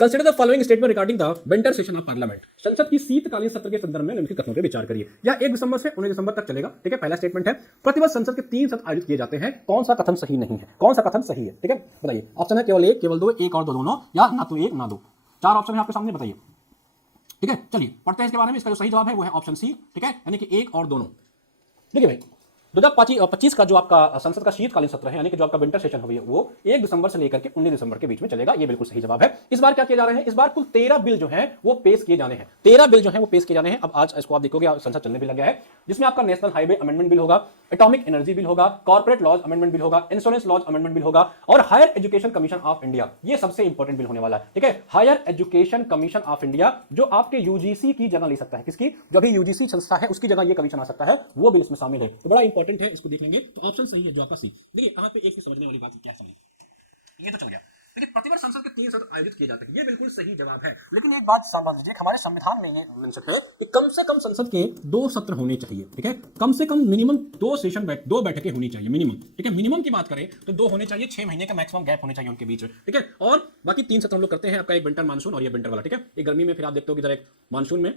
Consider the following statement regarding the winter session of parliament. संसद की शीतकालीन सत्र के संदर्भ में निम्नलिखित कथनों पर विचार करिए। यह 1 दिसंबर से 19 दिसंबर तक चलेगा। ठीक है, पहला स्टेटमेंट है प्रतिवर्ष संसद के 3 सत्र आयोजित किए जाते हैं। कौन सा कथन सही नहीं है, कौन सा कथन सही है? ठीक है, बताइए। ऑप्शन है केवल 1, केवल 2, 1 और 2 दोनों, या ना तो 1 ना 2। 4 ऑप्शन है आपके सामने, बताइए। ठीक है, चलिए पढ़ते हैं इसके बारे में। इसका जो सही जवाब है वो है ऑप्शन सी। ठीक है, यानी कि 1 और दोनों। देखिए भाई, 2025 का जो आपका संसद का शीतकालीन सत्र है, यानी कि जो आपका विंटर सेशन है, वो 1 दिसंबर से लेकर के 19 दिसंबर के बीच में चलेगा। ये बिल्कुल सही जवाब है। इस बार क्या किया जा रहा है? इस बार कुल 13 बिल जो हैं वो पेश किए जाने हैं। 13 बिल जो हैं वो पेश किए जाने हैं। अब आज इसको आप देखोगे, संसद चलने भी लग गया है, जिसमें आपका नेशनल हाईवे अमेंडमेंट बिल होगा, एटॉमिक एनर्जी बिल होगा, कॉर्पोरेट लॉज अमेंडमेंट बिल होगा, इंश्योरेंस लॉज अमेंडमेंट बिल होगा और higher education commission of India. ये सबसे इंपॉर्टेंट बिल होने वाला है। ठीक है, higher education commission of India, जो आपके यूजीसी की जगह ले सकता है। किसकी? जो भी यूजीसी संस्था है उसकी जगह ये कमीशन आ सकता है, वो बिल इसमें शामिल है। तो बड़ा इंपॉर्टेंट है, इसको देख लेंगे। तो ऑप्शन सही है जो आपका सी। देखिए यहाँ पे एक चीज समझने वाली बात क्या समझिए, ये तो चल गया। देखिए, प्रतिवर्ष संसद के 3 सत्र आयोजित किए जाते हैं, ये बिल्कुल सही जवाब है। लेकिन एक बात समझ लीजिए, हमारे संविधान में ये मेंशन है कि कम से कम संसद के 2 सत्र होने चाहिए। ठीक है, कम से कम मिनिमम 2 बैठकें होनी चाहिए, मिनिमम। ठीक है, मिनिमम की बात करें तो 2 होने चाहिए, 6 महीने का मैक्सिमम गैप होने चाहिए उनके बीच में। ठीक है, और बाकी 3 सत्र हम लोग करते हैं। आपका एक विंटर मानसून और ये विंटर वाला। ठीक है, एक गर्मी में फिर आप देखते हो कि इधर एक मानसून में